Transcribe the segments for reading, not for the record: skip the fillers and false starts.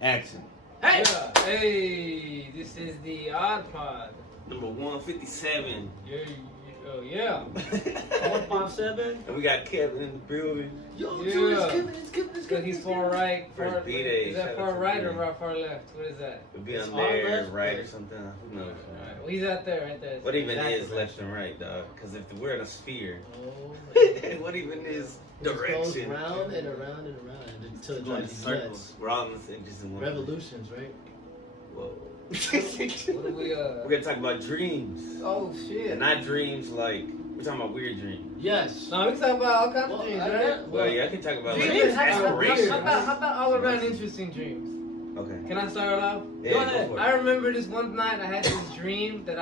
Action. Hey! Yeah. Hey, this is the Odd Pod. Number 157. Yeah. 157. And we got Kevin in the building. Yo, dude, it's Kevin. He's far right. First B-Day. Is that far right or far left? What is that? It'll be on there, right or something. Who knows? Right. Well, he's out there, right there. What even is left and right, dog? Because if we're in a sphere, what even is direction? It goes round and around and around until it drives circles. We're all in the same, just in one. Revolutions, right? Whoa. What are we? We're gonna talk about dreams. Oh shit! And not dreams like we're talking about weird dreams. Yes. No, we can talk about all kinds of dreams, right? Well, yeah, I can talk about dreams. Like aspirations. How about all around interesting dreams? Okay. Can I start off? Yeah, go ahead. I remember this one night I had this dream that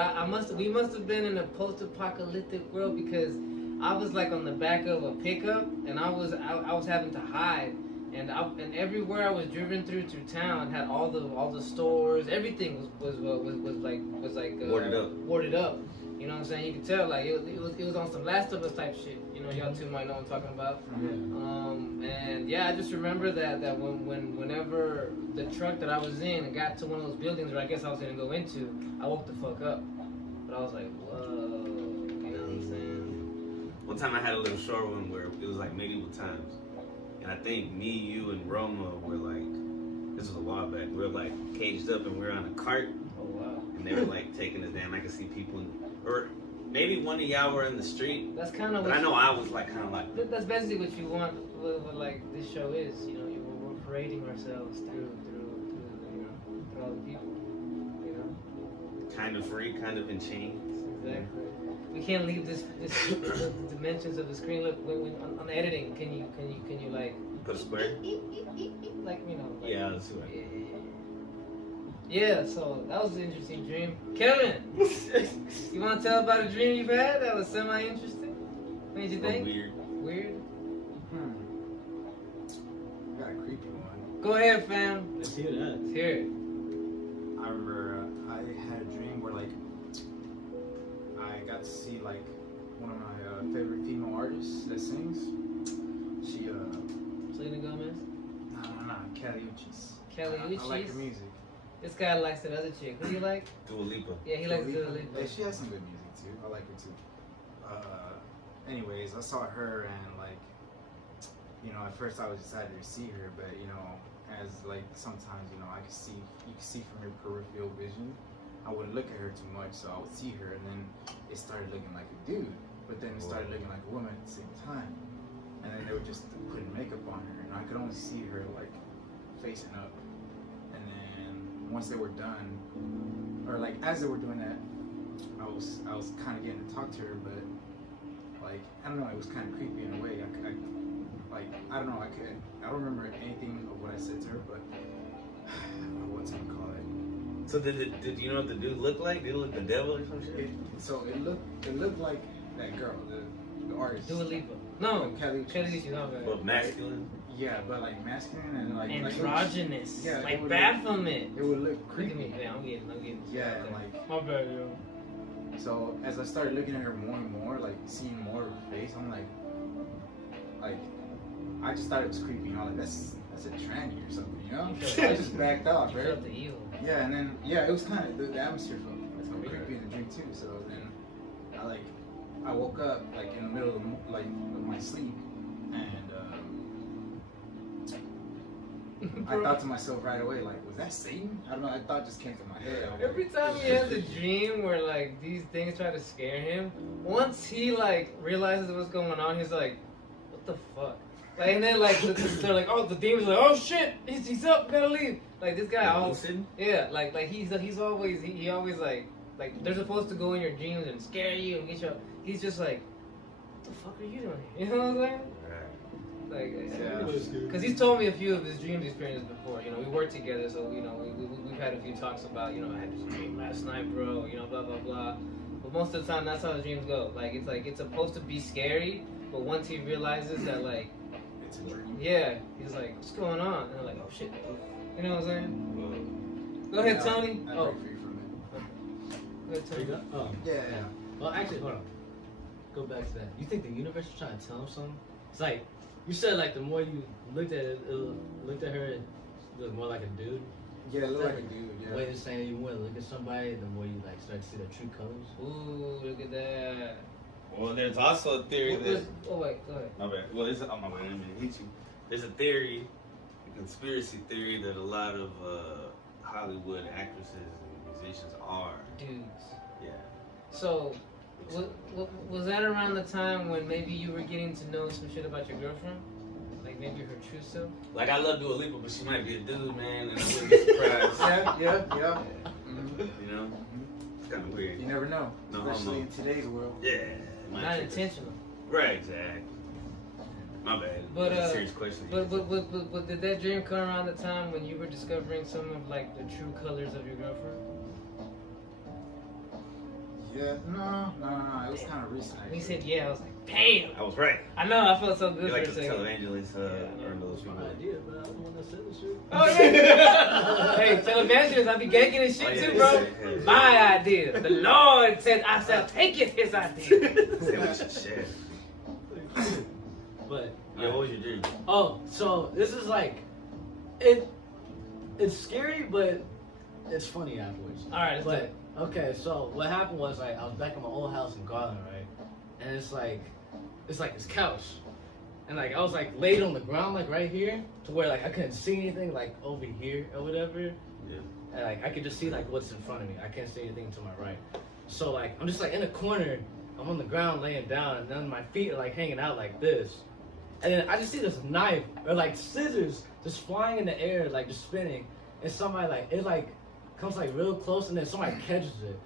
we must have been in a post-apocalyptic world because I was like on the back of a pickup and I was having to hide. And everywhere I was driven through town had all the stores, everything was like warded up. You know what I'm saying? You could tell like it was on some Last of Us type shit. You know, y'all two might know what I'm talking about. And yeah, I just remember that whenever the truck that I was in got to one of those buildings where I guess I was gonna go into, I woke the fuck up. But I was like, whoa, you know what I'm saying? One time I had a little short one where it was like medieval times. And I think me, you, and Roma were like, this was a while back, we were like caged up and we were on a cart. Oh, wow. And they were like taking us down. I could see people, or maybe one of y'all were in the street. That's kind of what I know I was like, kind of like. That's basically what you want, what like this show is. You know, we're parading ourselves through all the people. You know? Kind of free, kind of in chains. Exactly. We can't leave the dimensions of the screen. Look, when on editing, can you like put a square? Like you know. Like, yeah, that's right. Yeah. So that was an interesting dream. Kevin, you want to tell about a dream you've had that was semi-interesting? What did you think? Weird. Got a creepy one. Go ahead, fam. Let's hear that. Let's hear it. I remember I had a dream where like I got to see like one of my favorite female artists that sings. She Selena Gomez? No, Kelly Uchis. Kelly Uchis? I like her music. This guy likes that other chick. Who do you like? Dua Lipa. Yeah, he likes Dua Lipa. Yeah, she has some good music too. I like her too. Anyways, I saw her and like, you know, at first I was excited to see her, but you know, as like sometimes you know you can see from your peripheral vision. I wouldn't look at her too much, so I would see her, and then it started looking like a dude, but then it started looking like a woman at the same time, and then they were just putting makeup on her, and I could only see her like facing up, and then once they were done, or like as they were doing that, I was kind of getting to talk to her, but like I don't know, it was kind of creepy in a way. I don't know, I don't remember anything of what I said to her, but what's it called? So did you know what the dude looked like? Did he look the devil or some shit? It looked like that girl, the artist. Dua Lipa. No, Kelly Uchis. Okay. But masculine? Yeah, but like masculine and like androgynous. Yeah, like Baphomet. It would look creepy. Look at me. Yeah, I'm getting. Yeah, and like. My bad, yo. So as I started looking at her more and more, like seeing more of her face, I'm like I just thought it was creepy. You know, like that's a tranny or something. You know, I just backed off, right? Felt the evil. Yeah, and then it was kind of the atmosphere felt creepy in the dream too. So then I woke up like in the middle of my sleep, and I thought to myself right away, like, was that Satan? I don't know. I thought just came to my head. Every time he has a dream where like these things try to scare him, once he like realizes what's going on, he's like, what the fuck? Like, and then like they're like, oh, the demons are like, oh shit, he's up, gotta leave. Like this guy always, yeah, like he's always he always like they're supposed to go in your dreams and scare you and get you up. He's just like, what the fuck are you doing here? You know what I'm saying? Like, because he's told me a few of his dreams experiences before. You know, we work together, so you know we've had a few talks about, you know, I had this dream last night, bro. You know, blah blah blah. But most of the time, that's how the dreams go. Like it's supposed to be scary, but once he realizes that like it's a dream. Yeah, he's like, what's going on? And I'm like, oh shit. You know what I'm saying? Go ahead, Tony. Go ahead, Tony. Oh. Yeah. Well, actually, hold on. Go back to that. You think the universe was trying to tell him something? It's like you said, like the more you looked at her, it looked more like a dude. Yeah, it looked like a dude. The Yeah. way they're saying you want to look at somebody, the more you like start to see their true colors. Ooh, look at that. Well, there's also a theory that. Oh wait, go ahead. My bad. Well, it's oh my bad. I didn't mean to hit you. There's a theory, a conspiracy theory that a lot of Hollywood actresses and musicians are. Dudes. Yeah. So, was that around the time when maybe you were getting to know some shit about your girlfriend? Like maybe her true self? Like I love Dua Lipa, but she might be a dude, man, and I wouldn't be surprised. Yeah. You know, it's kind of weird. You never know, No especially homo. in today's world. Yeah. it might Not be. intentional. Right. Exactly. My bad. But, That's a serious question. But did that dream come around the time when you were discovering some of like the true colors of your girlfriend? Yeah, no. It was kind of recent. When he Actually. said yeah, I was like, damn. I was right. I know, I felt so good You're for like a the second. televangelist Yeah. or those That's my people. idea, but I was the one that said the shit. Oh yeah. Hey, televangelist, I be ganking his shit Oh, yeah, too, bro. yeah. My idea. The Lord said, I shall take it his idea. Say what you said. But Yeah, what was your dream? oh, so this is like, it's scary, but it's funny afterwards. All right, let's do But it. okay, so what happened was like I was back at my old house in Garland, right? And it's like this couch, and like I was like laid on the ground like right here, to where like I couldn't see anything like over here or whatever, Yeah. and like I could just see like what's in front of me. I can't see anything to my right. So like I'm just like in a corner, I'm on the ground laying down, and then my feet are like hanging out like this, and then I just see this knife or like scissors just flying in the air, like just spinning, and somebody like it like comes like real close, and then somebody catches it,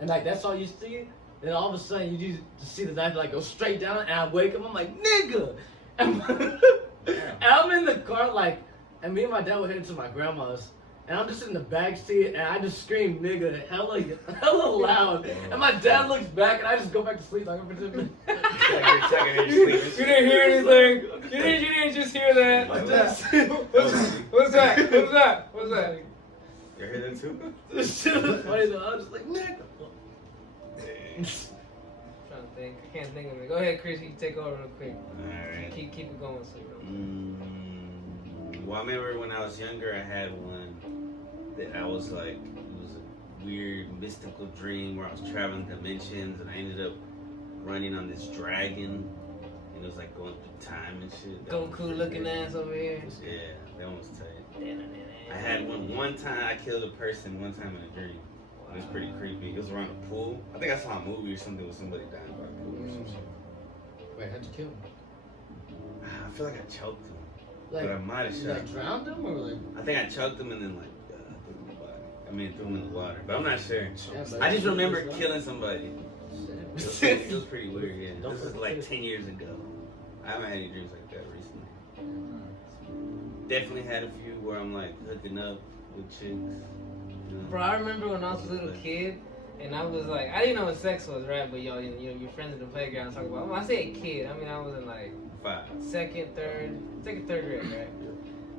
and like that's all you see. Then all of a sudden you just see the knife like go straight down, and I wake up, I'm like nigga, and I'm in the car like, and me and my dad were headed to my grandma's, and I'm just in the back seat, and I just scream nigga hella loud, and my dad looks back, and I just go back to sleep like I'm pretending. You didn't hear anything. You didn't just hear that. Like What's that? You hear that too? This shit was funny though. I was just like nigga. I'm trying to think. I can't think of it. Go ahead, Chris. You can take over real quick. Alright. Keep it going, Sleeper. Well, I remember when I was younger, I had one that I was like, it was a weird mystical dream where I was traveling dimensions, and I ended up running on this dragon, and it was like going through time and shit. That one was Goku pretty looking good. ass over here. Yeah, that one was tight. I had one time, I killed a person one time in a dream. It was pretty creepy. It was around a pool. I think I saw a movie or something with somebody dying by a pool or some shit. Wait, how'd you kill him? I feel like I choked him. Like, But I might have you shot like him. drowned him or like? I think I choked him and then like threw him in the body. I mean, threw him in the water. But I'm not sure. Yeah, but- I just remember killing somebody. Shit. It was pretty weird, yeah. Don't This is forget. like 10 years ago. I haven't had any dreams like that recently. Definitely had a few where I'm like hooking up with chicks. You know? Bro, I remember when I was a little kid, and I was like, I didn't know what sex was, right? But yo, you know, your friends at the playground talk about. When I say a kid, I mean I was in like 5. second, third grade, right?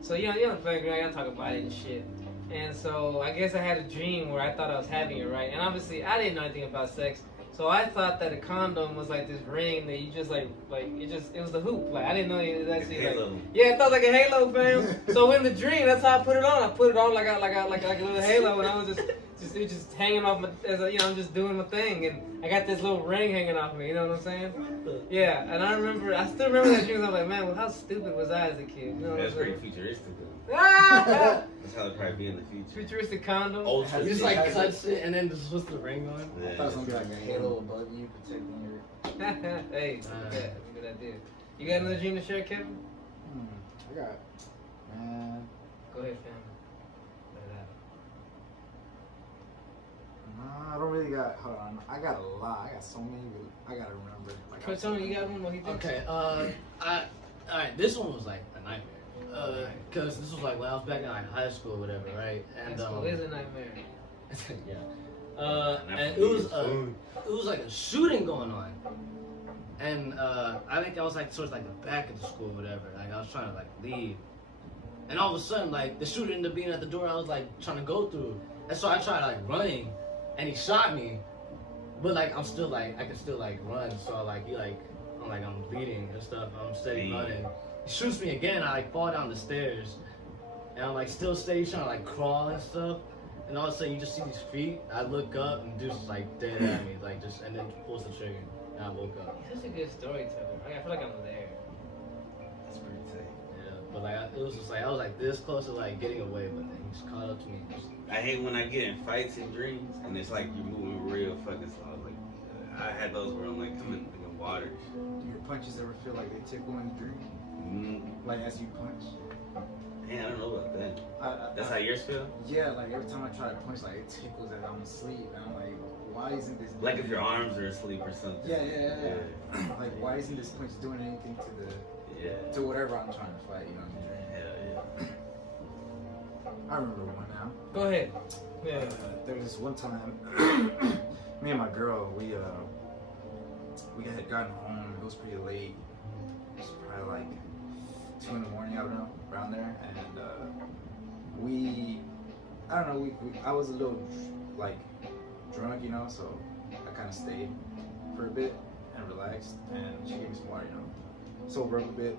So you know, you're on the playground, y'all talk about it and shit. And so I guess I had a dream where I thought I was having it, right? And obviously I didn't know anything about sex. So I thought that a condom was like this ring that you just like it was the hoop. Like I didn't know it was actually Halo. like yeah, it felt like a halo, fam. So in the dream, that's how I put it on. I put it on like a little halo, and I was just hanging off my, as a, you know, I'm just doing my thing, and I got this little ring hanging off me. You know what I'm saying? Yeah, and I still remember that dream. I was like, man, well, how stupid was I as a kid? You know what That's I'm pretty saying? futuristic though. Ah! That's how it'd probably be in the future. Futuristic condom. Old You just like cuts it and then just puts the ring on. Yeah, I thought it was gonna be like a halo above you protecting your. Hey, that's a good idea. You got another dream to share, Kevin? I got, man. Go ahead, fam. Let it out. Nah, I don't really got. Hold on, I got a lot. I got so many. I gotta remember. Like, Tell me, you got one? What he did? Okay, alright, this one was like a nightmare. Cause this was like when I was back in like high school or whatever, right? And High school is a nightmare. yeah. And it was like a shooting going on. And I think I was like towards like the back of the school or whatever. Like I was trying to like leave. And all of a sudden like the shooter ended up being at the door I was like trying to go through. And so I tried like running and he shot me. But like I'm still like I can still like run. So like I'm bleeding and stuff. I'm steady running. He shoots me again. I like fall down the stairs. and I'm like still steady trying to like crawl and stuff. And all of a sudden, you just see these feet. I look up, and dude's like dead at me, like just, and then pulls the trigger. And I woke up. He's such a good storyteller. I feel like I'm there. That's pretty tight. Yeah, but like it was just like I was like this close to like getting away, but then he just caught up to me. I hate when I get in fights in dreams and it's like you're moving real fucking slow. Like I had those where I'm like I'm in water. Do your punches ever feel like they tickle in the dream? Like as you punch? Man, I don't know about that. That's how yours feel? Yeah, like every time I try to punch, like it tickles as I'm asleep, and I'm like, why isn't this? Like if your arms are asleep or something. Yeah. Like why isn't this punch doing anything to to whatever I'm trying to fight? You know what I mean? Hell I remember one now. Go ahead. Yeah. There was this one time, me and my girl, we had gotten home. It was pretty late. It was probably like 2 in the morning. I don't know, around there. And I don't know. I was a little like drunk, you know. So I kind of stayed for a bit and relaxed. And she gave me some water, you know. Sober up a bit.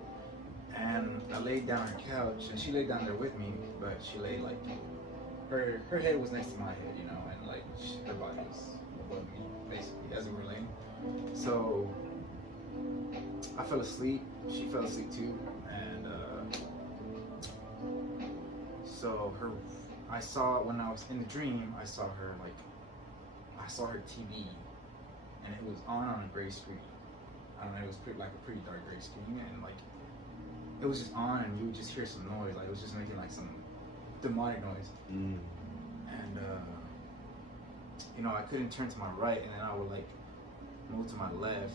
And I laid down on her couch, and she laid down there with me, but she laid like her head was next to my head, you know, and like her body was above me, basically, as we were laying. So I fell asleep. She fell asleep too, and so I saw when I was in the dream, I saw her TV, and it was on a gray screen. I don't know, it was pretty dark gray screen, and like it was just on, and you would just hear some noise, like it was just making like some demonic noise. And you know, I couldn't turn to my right, and then I would like move to my left,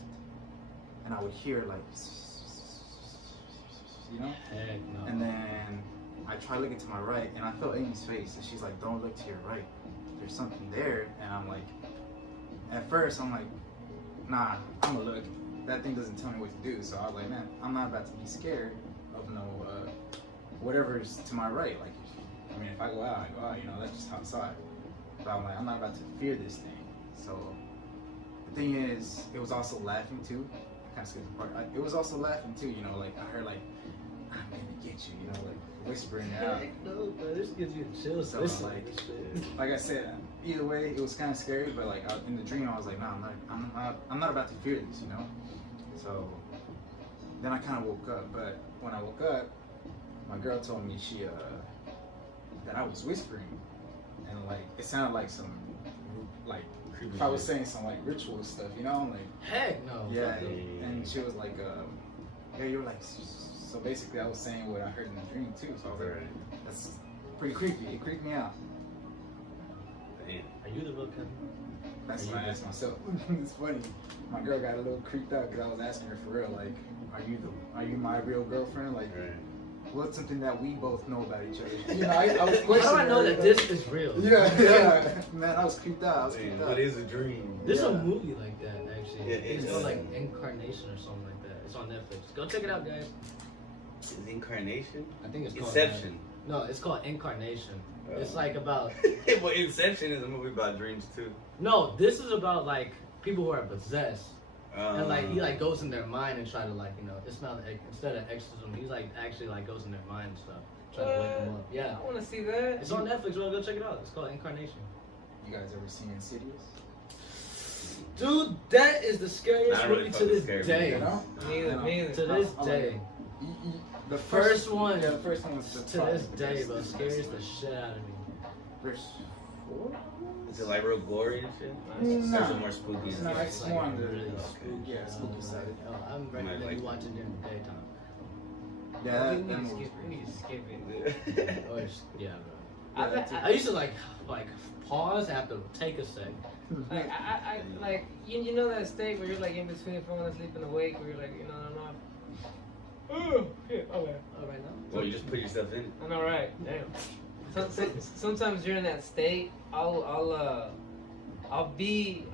and I would hear like, you know. Heck no. And then I tried looking to my right, and I felt Amy's face, and she's like, "Don't look to your right. There's something there." And I'm like, at first I'm like, "Nah, I'm gonna look. That thing doesn't tell me what to do." So I was like, "Man, I'm not about to be scared of no whatever's to my right. Like, I mean, if I go out, you know, that's just outside." But I'm like, I'm not about to fear this thing. So the thing is, it was also laughing too. I kind of skipped the part. It was also laughing too, you know, like I heard like, "I'm gonna get you," you know, like whispering it out. No, bro, this gives you the chills. So like I said, either way, it was kind of scary. But like in the dream, I was like, "No, I'm not about to fear this," you know. So then I kind of woke up. But when I woke up, my girl told me that I was whispering, and like it sounded like some like if I was saying some like ritual stuff, you know, like heck no. yeah. And she was like, yeah, you're like. So basically, I was saying what I heard in the dream too. So I was like, that's pretty creepy. It creeped me out. Damn. Are you the real Kevin? That's what I asked myself. It's funny. My girl got a little creeped out because I was asking her for real, like, are you my real girlfriend? Like, what's something that we both know about each other? You know, I was questioning. How do I know her, that this is real? Yeah. Man, I was creeped out. What is a dream? There's a movie like that actually. Yeah, it's it's called like Incarnation or something like that. It's on Netflix. Go check it out, guys. Is Incarnation? I think it's called Inception. No, it's called Incarnation. It's like about. Well, Inception is a movie about dreams too. No, this is about like people who are possessed, and like he like goes in their mind and try to like it's not instead of exorcism, he's like actually like goes in their mind and stuff, trying to wake them up. Yeah, I want to see that. it's on Netflix. Bro, go check it out. It's called Incarnation. You guys ever seen Insidious? Dude, that is the scariest Not movie really to this fucking day. scary. Neither. To this I'm day. The first one. Yeah, the first one was the To this day, bro, scares the shit out of me. Verse 4? Is it like real gory and shit? No. Or is it more spooky? and No, shit? it's more on the really spooky, yeah, spooky side. Oh, I'm recommending you watch it during the daytime. Yeah, we that need to movie. skip. We need to skip it. Or yeah, bro. I- I used to like pause after take a sec. Like I like you know that state where you're like in between falling asleep and awake, where you're like I'm not. Oh shit! Okay. Oh, right now. Well, you just put yourself in. I know, right? Damn. Sometimes during that state, I'll be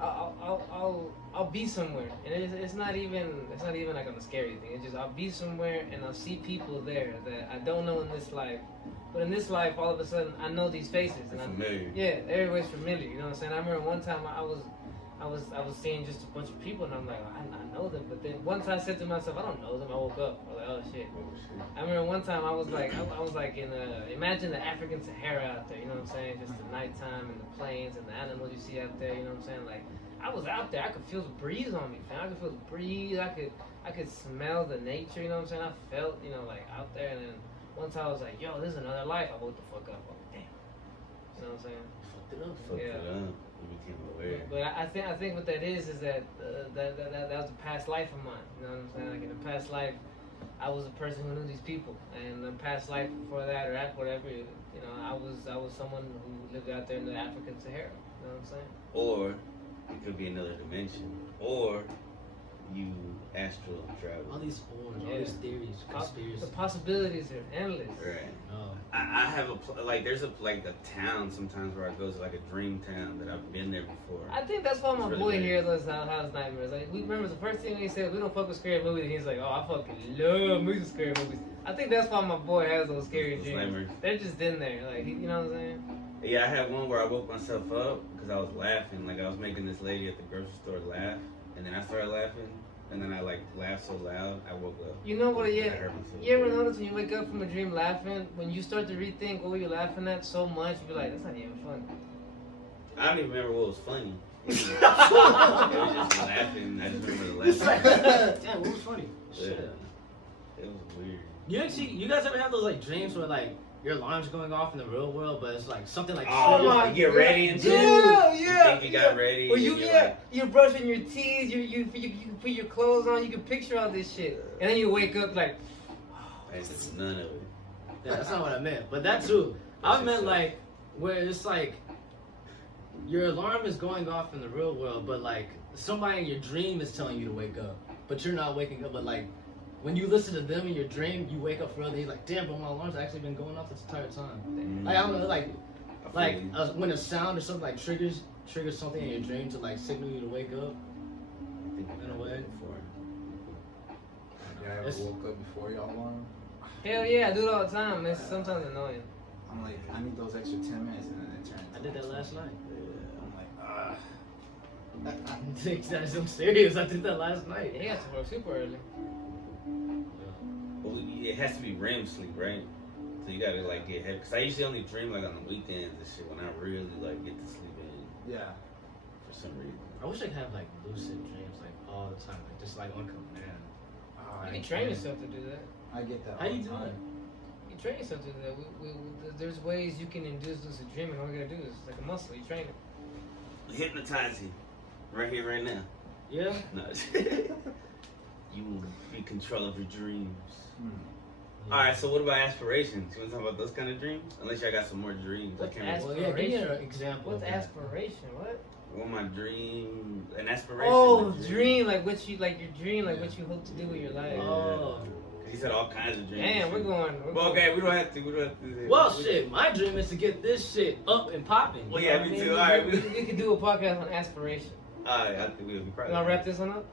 somewhere, and it's not even like on a scary thing. It's just I'll be somewhere and I'll see people there that I don't know in this life, but in this life, all of a sudden I know these faces, and Familiar. yeah, everybody's familiar. You know what I'm saying? I remember one time I I was seeing just a bunch of people, and I'm like, I know them. But then once I said to myself, I don't know them. I woke up. I was like, oh shit. I remember one time I was like in imagine the African Sahara out there. You know what I'm saying? Just the nighttime and the plains and the animals you see out there. You know what I'm saying? Like I was out there. I could feel the breeze on me, man. I could feel the breeze. I could smell the nature. You know what I'm saying? I felt like out there. And then once I was like, yo, this is another life. I woke the fuck up. I'm like, damn. You know what I'm saying? Fucked it up. You became aware. But I think what that is that that was a past life of mine. You know what I'm saying? Like in a past life, I was a person who knew these people, and in a past life before that or whatever, I was someone who lived out there in the African Sahara. You know what I'm saying? Or it could be another dimension. Or you astral travel. All these theories, conspiracies. The possibilities are endless. Right. Oh. I have there's a town sometimes where I go to, like a dream town that I've been there before. I think that's why my It's really boy weird. here loves House Nightmares. Like we remember the first thing he said, we don't fuck with scary movies, and he's like, oh, I fucking love movies with scary movies. I think that's why my boy has those scary Those dreams. nightmares. They're just in there, like you know what I'm saying? Yeah, I had one where I woke myself up because I was laughing. Like I was making this lady at the grocery store laugh, and then I started laughing, and then I laughed so loud I woke up. You know what? I Yeah. hurt myself. You ever notice when you wake up from a dream laughing, when you start to rethink what you're laughing at so much, you're like, that's not even funny. I don't even remember what was funny. It was just laughing. I just remember the laughing. Damn, what was funny? Yeah. It was weird. You guys ever have those like dreams where like your alarm's going off in the real world, but it's like something like Oh serious, my like, you get ready and shit. Yeah, You yeah. think you got ready. Or and you you're you're brushing your teeth, you put your clothes on, you can picture all this shit, and then you wake up like, like, it's none of it. Yeah, that's not what I meant. But that too. I meant like where it's like your alarm is going off in the real world, but like somebody in your dream is telling you to wake up, but you're not waking up. But like when you listen to them in your dream, you wake up for real. You're like, damn, but my alarm's actually been going off this entire time. Like I don't know, like when a sound or something like triggers something in your dream to like signal you to wake up. I think I've In a done way. that before. Yeah, I ever woke up before y'all alarm? hell yeah, I do it all the time. It's sometimes annoying. I'm like, I need those extra 10 minutes, and then it turns. I did that last night. I'm like, I'm serious. I did that last night. Yeah, you got to work super early. Well, it has to be REM sleep, right? So you gotta like get heavy. Cause I usually only dream like on the weekends and shit when I really like get to sleep in yeah. for some reason. I wish I could have like lucid dreams like all the time, like just like on command. You can train yourself to do that. I get that. How all you the do time. it? You train yourself to do that. There's ways you can induce lucid dreaming. All you gotta do is like a muscle. You train it. Hypnotize you, right here, right now. Yeah. No. You will be in control of your dreams. All right. So what about aspirations? You want to talk about those kind of dreams? Unless y'all got some more dreams. What's I can't. Well, yeah, give me an example. What's of that. aspiration? What? What my dream? An aspiration. Oh, a dream like what you like your dream like what you hope to do with your life. Oh. He said all kinds of dreams. Damn, we're going. Well, okay, we don't have to. We don't have to do that. Well, shit, my dream is to get this shit up and popping. Well, You yeah, know what me I too. mean? All right, We could do a podcast on aspiration. I think we'll be You probably. wanna wrap this one up?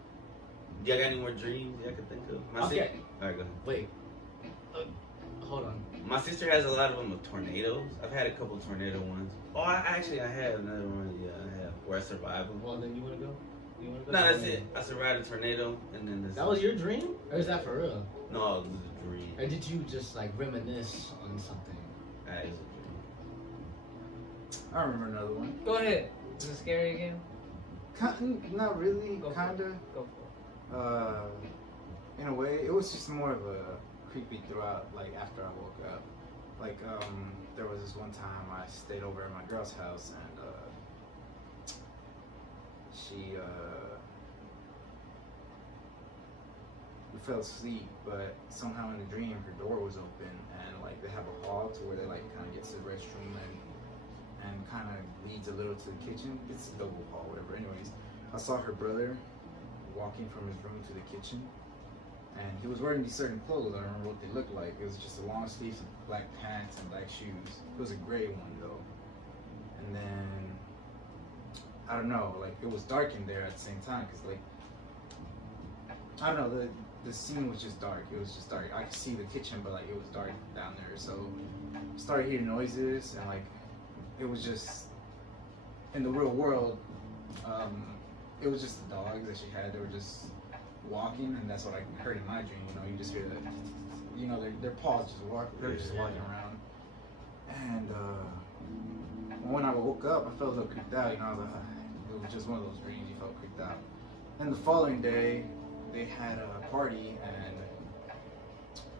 Y'all got any more dreams y'all can think of? Okay. All right, go ahead. Wait. Hold on. My sister has a lot of them with tornadoes. I've had a couple tornado ones. Oh, I have another one. Yeah, I have. Where I survived them. Well, then you wanna go? You wanna go? No, that's it. I survived a tornado, and then this. That was your dream, or is that for real? No, it was a dream. Or did you just like reminisce on something? That is a I remember another one. Go ahead. Is it scary again? Not really. Go for Kinda. Go for In a way, it was just more of a creepy throughout. Like after I woke up, like there was this one time I stayed over at my girl's house, and she we fell asleep, but somehow in the dream her door was open, and like they have a hall to where they like kind of gets to the restroom and kind of leads a little to the kitchen. It's a double hall, whatever. Anyways, I saw her brother walking from his room to the kitchen, and he was wearing these certain clothes. I don't remember what they looked like. It was just a long sleeves of black pants and black shoes. It was a gray one though. And then I don't know, like it was dark in there at the same time, cause like I don't know, the scene was just dark. It was just dark. I could see the kitchen, but like it was dark down there. So I started hearing noises, and like it was just in the real world. it was just the dogs that she had. They were just walking, and that's what I heard in my dream. You know, you just hear that, you know, their paws just walk. They're just walking around. And when I woke up, I felt a little creeped out. You know, I was like, it was just one of those dreams. You felt creeped out. And the following day, they had a party, and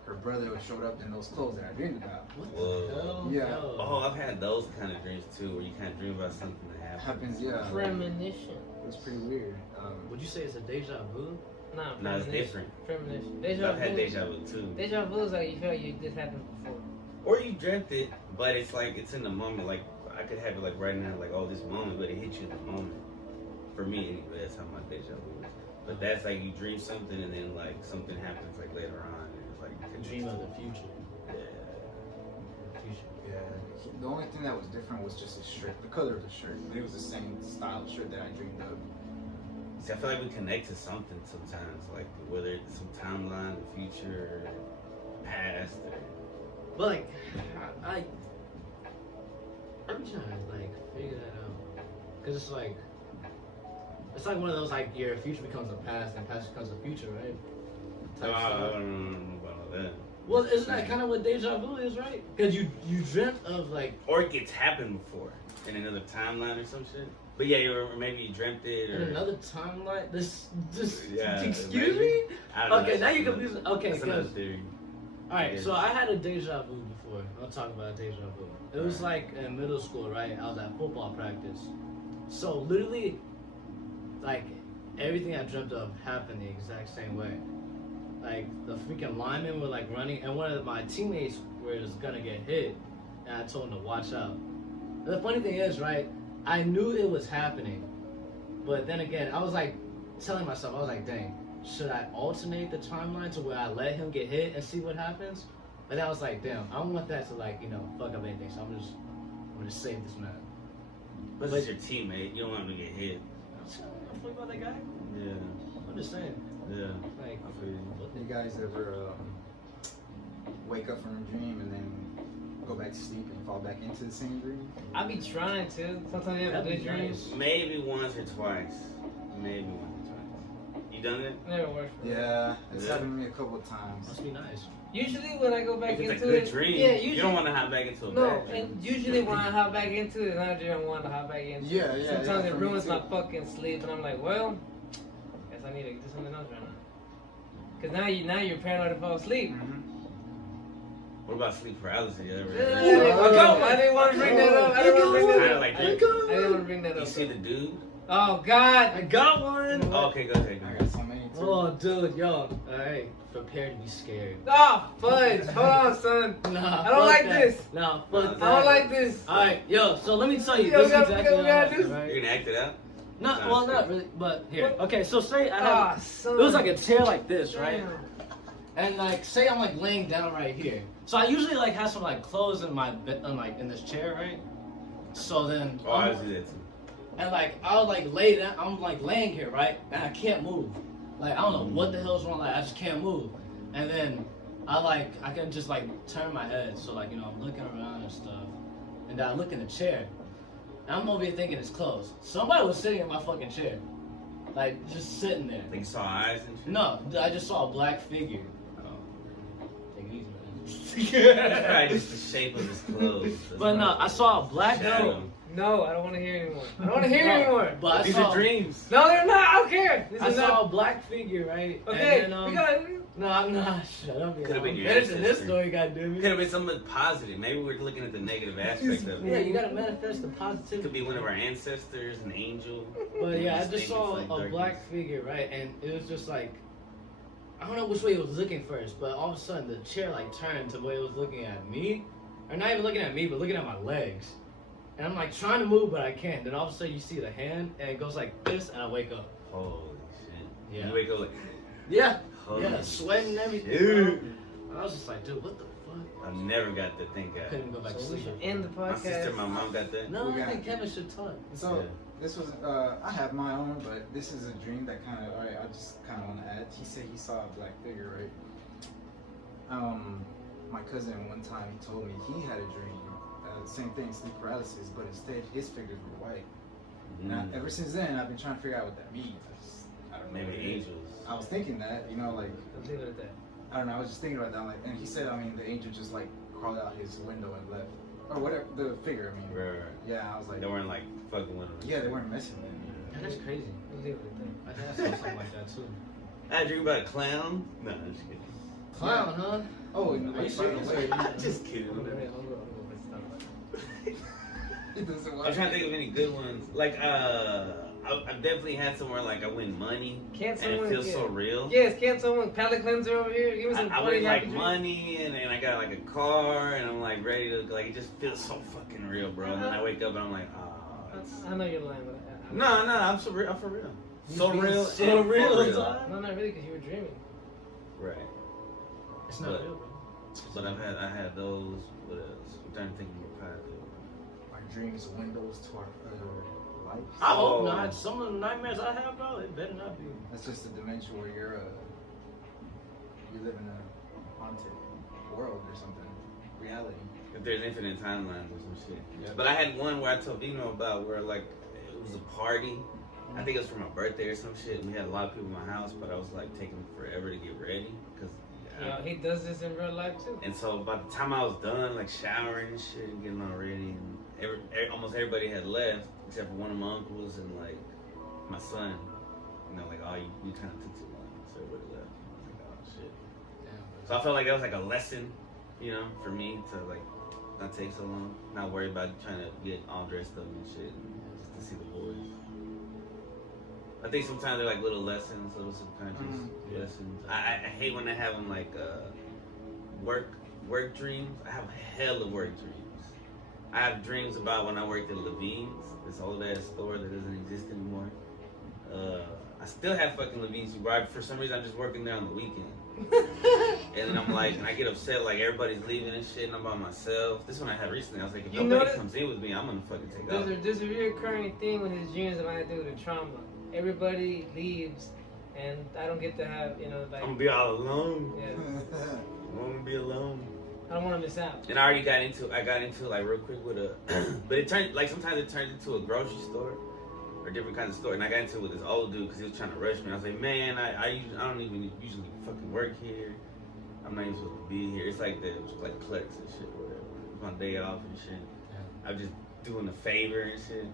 her brother showed up in those clothes that I dreamed about. What Whoa. the hell? Yeah. Yo. Oh, I've had those kind of dreams too, where you kind of dream about something that happened. Happens, yeah. Premonition. It was pretty weird. Would you say it's a deja vu? Nah, No, it's premonition. different. Premonition. Deja I've had vu. deja vu too. Deja vu is like you feel like you just happened before. Or you dreamt it, but it's like it's in the moment. Like I could have it like right now, like oh this moment, but it hit you in the moment. For me, anyway, that's how my deja vu is. But that's like you dream something and then like something happens like later on, and it's like A dream of the future. Yeah. Future. Yeah. The only thing that was different was just his shirt, the color of the shirt. But it was the same style of shirt that I dreamed of. See, I feel like we connect to something sometimes, like whether it's some timeline, the future, or past, or But like, I'm trying to like figure that out, cause it's like one of those like your future becomes the past and past becomes the future, right? I Type stuff. don't know about all that. Well, isn't that kind of what deja vu is, right? Cause you dreamt of like Or it gets happened before in another timeline or some shit. But yeah, or maybe you dreamt it, or in another timeline. This Yeah, excuse maybe. me. I don't know, Okay, that's now you another- confused. Okay, that's another 'cause- theory. all right. Yeah. So I had a deja vu before. I'll talk about deja vu. It was like in middle school, right? I was at football practice. So literally, like everything I dreamt of happened the exact same way. Like the freaking linemen were like running, and one of my teammates was gonna get hit, and I told him to watch out. And the funny thing is, right? I knew it was happening, but then again, I was like telling myself, I was like, dang, should I alternate the timeline to where I let him get hit and see what happens? But I was like, damn, I don't want that to like, fuck up anything. So I'm gonna save this man. But it's your teammate. You don't want him to get hit. I'm talking about that guy. Yeah. I'm just saying, Yeah. like, I feel you. You guys ever wake up from a dream and then go back to sleep and fall back into the same dream? I be trying to. Sometimes you have That'd good be dreams. nice. Maybe once or twice. Maybe once or twice. You done it? Never works for me. Yeah, it's Yeah. happened to me a couple of times. must be nice. Usually when I go back If it's into a good it, dream, yeah, usually you don't want to hop back into a no, bad dream. and usually when I hop back into it, I don't want to hop back into Yeah, it. yeah, Sometimes yeah, it for me ruins too. my fucking sleep, and I'm like, well, guess I need to do something else right now. Cause now you're paranoid to fall asleep. Mm-hmm. What about sleep paralysis? You ever? I didn't want to bring that up. I didn't want to bring It's that kind of up. like I that. didn't want to bring that You up. see the dude? Oh God! I got one. Oh, okay, go ahead. Go I ahead. got so many too. Oh, dude, yo, alright, prepare to be scared. Oh fudge! Hold on, son. Nah, I don't fuck like that. this. Nah, fuck I that. I don't like this. Alright, yo, so let me tell you, Yo, this is we gotta- exactly we gotta how do- it right? You're gonna act it out? No, Nah, well, it's not good. really, but here. What? Okay, so say I Ah, have, son. it was like a chair like this, right? Damn. And like, say I'm like laying down right here. So I usually like have some like clothes in my bed, like in this chair, right? So then, Oh, I do that too. and like I'll like lay down, I'm like laying here, right? And I can't move. Like I don't know what the hell's wrong. Like I just can't move. And then I can just like turn my head, so like I'm looking around and stuff. And then I look in the chair. And I'm over here thinking it's closed. Somebody was sitting in my fucking chair, like just sitting there. Think you saw eyes and shit? No, I just saw a black figure. Oh. Take it easy, It's man. probably just the shape of his clothes. That's But no, probably I saw a black shadow. No, I don't want to hear anymore. I don't want to hear anymore. But I These saw, are dreams. No, they're not. I don't care. This I is saw not. a black figure, right? Okay, And then, we gotta. no, I'm not. Shut up. Could've been your Finishing this ancestor. story, goddamn Could it. have been something positive. Maybe we're looking at the negative aspect of Yeah, it. you gotta manifest the It positivity. could be one of our ancestors, an angel. But yeah, I Just just saw think it's like a darkness. black figure, right? And it was just like, I don't know which way it was looking first, but all of a sudden the chair like turned to the way it was looking at me. Or not even looking at me, but looking at my legs. And I'm like trying to move, but I can't. Then all of a sudden you see the hand, and it goes like this, and I wake up. Holy shit. Yeah. You wake up like, Yeah, holy yeah, sweating and everything. shit. bro. I was just like, dude, what the fuck? I never got to think I that. couldn't go back to So we sleep. should end the My sister, podcast. my mom got that. No, We I got- think Kevin should talk. So Yeah. this was I have my own, but this is a dream that kind of I just kind of want to add. He said he saw a black figure, right? My cousin one time he told me he had a dream, same thing, sleep paralysis, but instead his figures were white. And ever since then, I've been trying to figure out what that means. I don't know. Maybe what it is. angels. I was thinking that, you know, like, Let's leave it at that. I don't know. I was just thinking about that, like, and he said, I mean, the angel just like crawled out his window and left, or whatever. The figure, I mean. Right. Yeah, I was like, They weren't like fucking with him. yeah, they weren't messing with me. Man, that's crazy. Let's leave it at that. I think I saw something like that too. I dream about a clown. No, I'm just kidding. Clown, huh? Oh, Are like, you serious? Just kidding. I'm gonna let's talk about it. It doesn't work. I'm trying to think of any good ones. Like, I've definitely had somewhere like I win money, Can't and it someone feels get- so real. Yes, can't someone palate cleanser over here? Give me some I funny win like happy money, and I got like a car, and I'm like ready to like. It just feels so fucking real, bro. And then I wake up and I'm like, oh. dreams. I know you're lying, but No, I'm so real. I'm for real. So being real. so and for real, real. son. No, not really, because you were dreaming. Right. It's not But- real, bro. But I had those. What else? I'm trying to think more positive. Our dreams are windows to our other lives. I hope Oh. not. Some of the nightmares I have, bro, it better not be. That's just a dimension where you live in a haunted world or something. Reality. If there's infinite timelines or some shit. Yeah. But I had one where I told Vino about where like it was a party. I think it was for my birthday or some shit. And we had a lot of people in my house, but I was like taking forever to get ready because. Yeah, he does this in real life too. And so by the time I was done, like showering and shit and getting all ready, and almost everybody had left except for one of my uncles and like my son. You know, like, oh, you kind of took too long, so everybody left. I was like, oh shit. Damn, So I felt like that was like a lesson, you know, for me to like not take so long, not worry about trying to get all dressed up and shit, and just to see the boys. I think sometimes they're like little lessons, little subconscious lessons. I hate when they have them like work dreams. I have hell of work dreams. I have dreams about when I worked at Levine's, this old ass store that doesn't exist anymore. I still have fucking Levine's, but for some reason I'm just working there on the weekend. And then I'm like, and I get upset like everybody's leaving and shit, and I'm by myself. This one I had recently. I was like, if You nobody notice- comes in with me, I'm gonna fucking take off. There's a reoccurring thing with his dreams that might do with trauma. Everybody leaves, and I don't get to have, you know, like, I'm gonna be all alone. yeah, I'm gonna be alone. I don't want to miss out. And I got into it like real quick with a, but it turned like sometimes it turns into a grocery store or different kinds of store. And I got into it with this old dude because he was trying to rush me. I was like, man, I don't even usually fucking work here. I'm not even supposed to be here. It's like clerks and shit, or whatever. It's my day off and shit. Yeah. I'm just doing a favor and shit.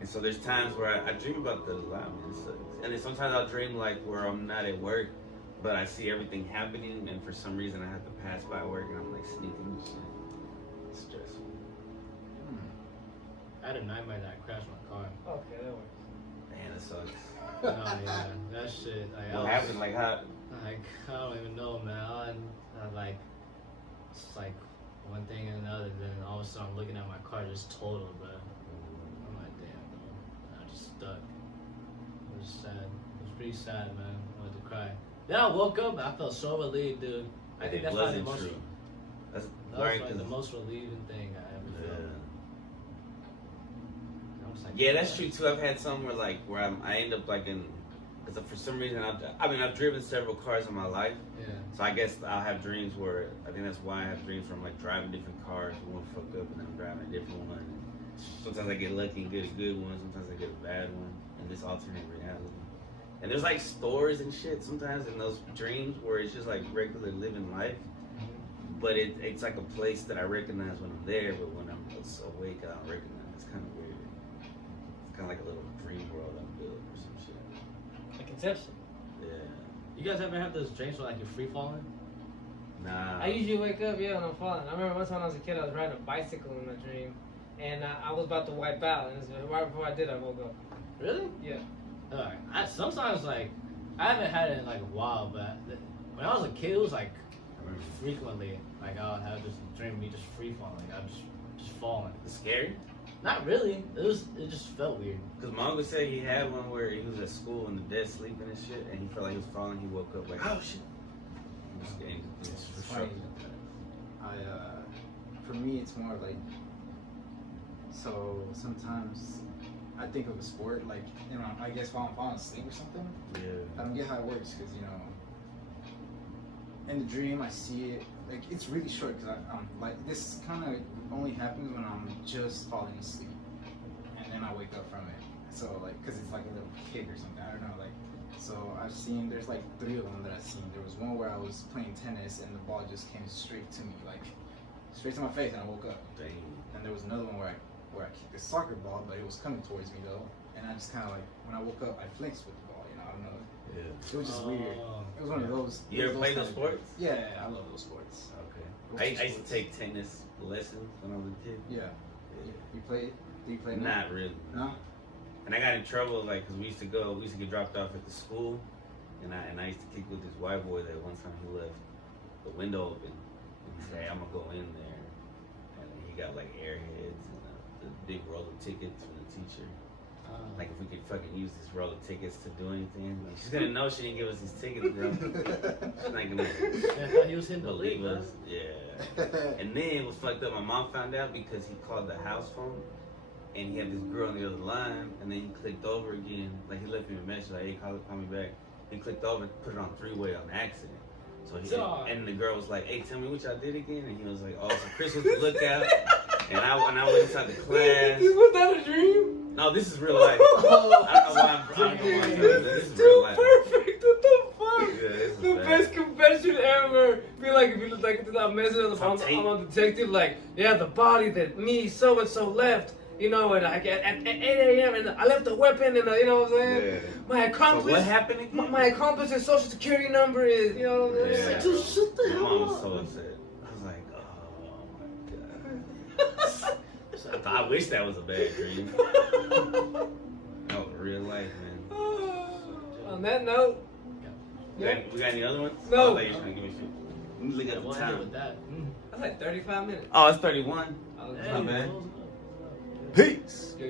And so there's times where I dream about that a lot, man. It sucks. And then sometimes I'll dream like where I'm not at work, but I see everything happening, and for some reason I have to pass by work, and I'm like sneaking and shit. It's stressful. I had a nightmare that I crashed my car. Okay, that works. Man, it sucks. Oh yeah, that shit. Like, I What was- happened? Like how? Like, I don't even know, man. I like, it's like one thing and another. Then all of a sudden, I'm looking at my car just totaled, bro. I'm like, damn, bro. And I just stuck. It was sad. It was pretty sad, man. I wanted to cry. Then I woke up and I felt so relieved, dude. I think it that's probably wasn't the most. true. That's That right, was like the 'cause- most relieving thing I ever felt. I was like, Yeah, that's true too. I've had some where I end up like in, because for some reason I've driven several cars in my life. Yeah. So I guess I'll have dreams where, I think that's why I have dreams where I'm like driving different cars, one fuck up and then I'm driving a different one. Sometimes I get lucky and get a good one, sometimes I get a bad one, in this alternate reality. And there's like stores and shit sometimes in those dreams where it's just like regular living life, but it's like a place that I recognize when I'm there, but when I'm awake I don't recognize. It's kind of weird. It's kind of like a little dream world I'm built or some shit. Like Inception. Yeah. You guys ever have those dreams where like you're free falling? Nah. I usually wake up, when I'm falling. I remember one time when I was a kid, I was riding a bicycle in my dream, and I was about to wipe out, and right before I did, I woke up. Really? Yeah. I sometimes like I haven't had it in like a while, but when I was a kid, it was like frequently like I would have this dream of me just free falling, I just falling. It's scary. Not really. It just felt weird. Cause my uncle said he had one where he was at school in the desk sleeping and shit, and he felt like he was falling. He woke up like, oh shit. It's funny. For me, it's more like, so sometimes I think of a sport, like, you know, I guess while I'm falling asleep or something. Yeah. I don't get how it works because, you know, in the dream I see it, like, it's really short because I'm like, this kind of only happens when I'm just falling asleep, and then I wake up from it. So like, cause it's like a little kick or something. I don't know. Like, so there's like 3 of them that I've seen. There was one where I was playing tennis and the ball just came straight to me, like straight to my face, and I woke up. Dang. And there was another one where I kicked a soccer ball, but it was coming towards me though. And I just kind of like, when I woke up, I flinched with the ball. You know, I don't know. Yeah. It was just weird. It was one of those. You ever played those sports? Yeah, I love those sports. Okay. I used to take tennis lessons when I was a kid. Yeah. You played? Do you play? Not really. No. And I got in trouble like because we used to get dropped off at the school, and I used to kick with this white boy that one time he left the window open and he said, "Hey, I'm gonna go in there," and he got like airheads and the big roll of tickets from the teacher. Like if we could fucking use this roll of tickets to do anything, like, she's gonna know she didn't give us these tickets, bro. She's not gonna I thought he was hitting the league, believe us. Yeah. And then it was fucked up. My mom found out because he called the house phone. And he had this girl on the other line, and then he clicked over again. Like he left me a message, like, "Hey, call me back." He clicked over, and put it on 3-way on accident. So and the girl was like, "Hey, tell me what y'all did again." And he was like, "Oh, so Chris was the lookout." and I went inside the class. Was that a dream? No, this is real life. I don't know why I'm telling you this. This is real life. Perfect. What the fuck? Yeah, this is The bad. best confession ever. Be like, if you look like it's not messing up, I'm a detective. Like, yeah, the body that me so and so left. You know, and at 8 a.m. and I left a weapon, and you know what I'm saying? Yeah. My accomplice. So what happened again? My accomplice's social security number is, you know what I'm saying? Yeah. Dude, shut the My hell mom was up. so upset. I was like, oh my god. I wish that was a bad dream. That was real life, man. On that note, We got any other ones? No. Oh, you're trying to give me shit. Let me look at the What happened time. with that? that's like 35 minutes. Oh, it's 31. Oh, Not bad. Close enough. Peace. yeah.